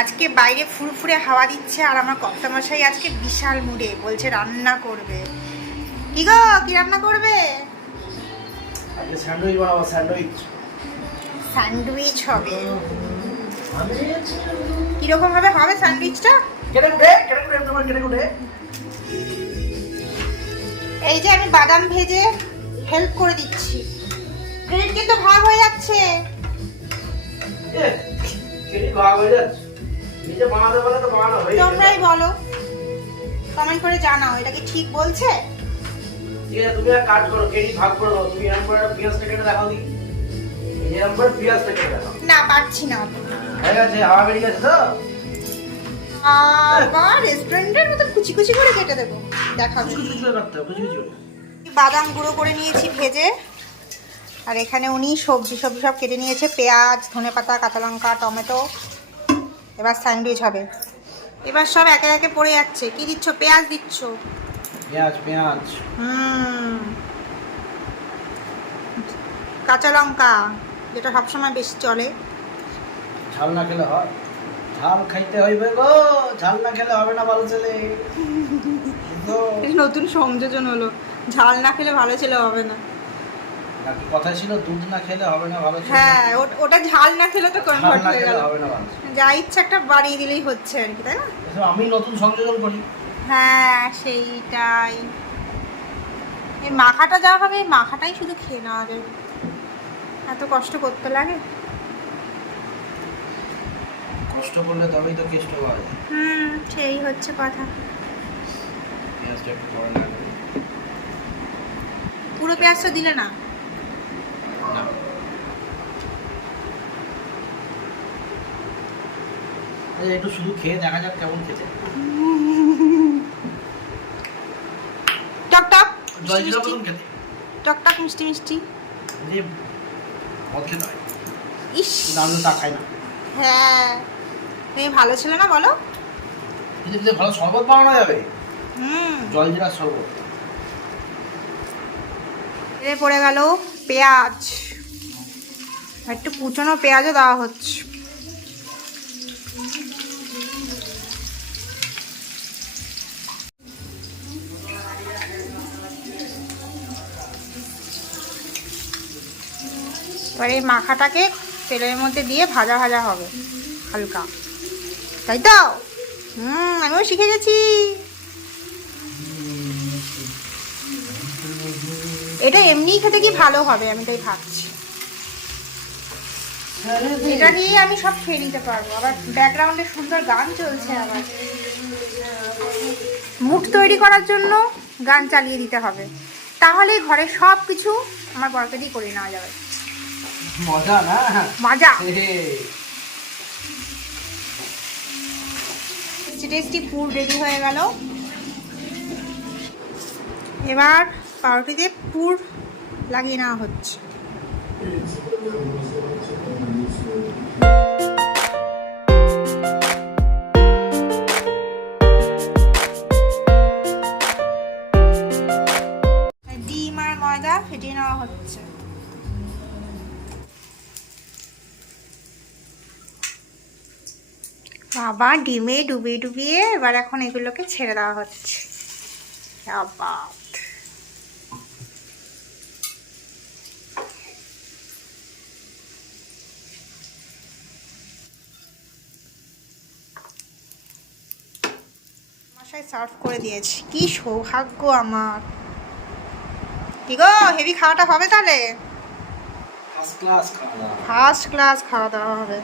আজকে বাইরে ফুরফুরে হাওয়া দিচ্ছে আর আমার কর্তামশাই আজকে বিশাল মুডে বলছে রান্না করবে। কি গো কি রান্না করবে? আজকে স্যান্ডউইচ বানাবো স্যান্ডউইচ। স্যান্ডউইচ হবে। কীরকম ভাবে হবে স্যান্ডউইচটা? এই যে আমি বাদাম ভেজে হেল্প করে দিচ্ছি। ক্রেডিট কিন্তু ভাগ হয়ে যাচ্ছে। ভাগ হয়ে যাচ্ছে। তোমরাই বলো। কমেন্ট করে জানাও এটা কি ঠিক বলছে? ঠিক আছে তুমি এক কাজ করো কেটে ভাগ করে দাও। তুমি এরকম করে একটা কেটে দেখাও দেখি। এরকম করে পেঁয়াজটা কেটে দেখাও। না পারছি না। অত। হাওয়া বেরিয়ে গেছে তো? আবার রেস্টুরেন্টের মতো কুচি কুচি করে কেটে দেবো। দেখাবো কুচি কুচি করে কাটতে কুচি কুচি করে। বাদাম গুঁড়ো করে নিয়েছি ভেজে। আর এখানে উনি সবজি সবজি সব কেটে নিয়েছে। পেঁয়াজ ধনেপাতা কাঁচা লঙ্কা টমেটো। এবার স্যান্ডউইচ হবে। এবার সব একে একে পড়ে যাচ্ছে। কি দিচ্ছ? পেঁয়াজ দিচ্ছ? পেঁয়াজ পেঁয়াজ। হুম। কাঁচা লঙ্কা যেটা সবসময় বেশি চলে। ঝাল না খেলে হয়? ঝাল খাইতে হইবে গো। ঝাল না খেলে হবে না ভালো ছেলে। নতুন সংযোজন হলো। ঝাল না খেলে ভালো ছেলে হবে না। নাকি কথা ছিল দুধ না খেলে হবে না ভালো হ্যাঁ ওটা ঝাল না খেলে তো কনভার্ট হয়ে গেল। হবে না যা ইচ্ছা একটা বানিয়ে দিলেই হচ্ছে আর কি তাই না? আমি নতুন সংযোজন করি। হ্যাঁ সেইটাই। এই মাখাটা যা হবে মাখাটাই শুধু খেয়ে নেওয়া যাবে এত কষ্ট করতে লাগে। কষ্ট করলে তবেই তো কেষ্ট পাওয়া যায়। হুম সেই হচ্ছে কথা। পরে না পেঁয়াজটা দিলে না না। একটু শুধু খেয়ে দেখা যাক কেমন খেতে। জল জিরা মিষ্টি খেতে। টক টক মিষ্টি মিষ্টি। যে মদ খেতে ইস। কিন্তু তা খাই না। হ্যাঁ তুমি ভালো ছিল না বলো? কিন্তু যদি ভালো শরবত বানানো যাবে? হুম। জল জিরা শরবত। এ পড়ে গেল পেঁয়াজ। একটু কুচনো পেঁয়াজও দেওয়া হচ্ছে। এবার এই মাখাটাকে তেলের মধ্যে দিয়ে ভাজা ভাজা হবে, হালকা। তাই তো? হুম, আমিও শিখে গেছি। এটা এমনিই খেতে কি ভালো হবে, আমি তাই ভাবছি। এটা দিয়ে আমি সব খেয়ে নিতে পারব। আবার ব্যাকগ্রাউন্ডে সুন্দর গান চলছে আবার। মুড তৈরি করার জন্য গান চালিয়ে দিতে হবে। তাহলে ঘরে সব কিছু আমার বরকে দিয়ে করে নেওয়া যাবে। মজা না? মজা। টেস্টি পুর রেডি হয়ে গেল। এবার পাউরুটিতে পুর লাগিয়ে নেওয়া হচ্ছে। ডিম আর ময়দা ফেটিয়ে নেওয়া হচ্ছে। বাবা ডিমে ডুবিয়ে ডুবিয়ে এবার এখন এগুলোকে ছেড়ে দেওয়া হচ্ছে। আবার মশাই সার্ভ করে দিয়েছি। কি সৌভাগ্য আমার। কি গো হেভি খাওয়াটা হবে তাহলে? ফার্স্ট ক্লাস খাওয়া দাওয়া ফার্স্ট ক্লাস খাওয়া দাওয়া হবে।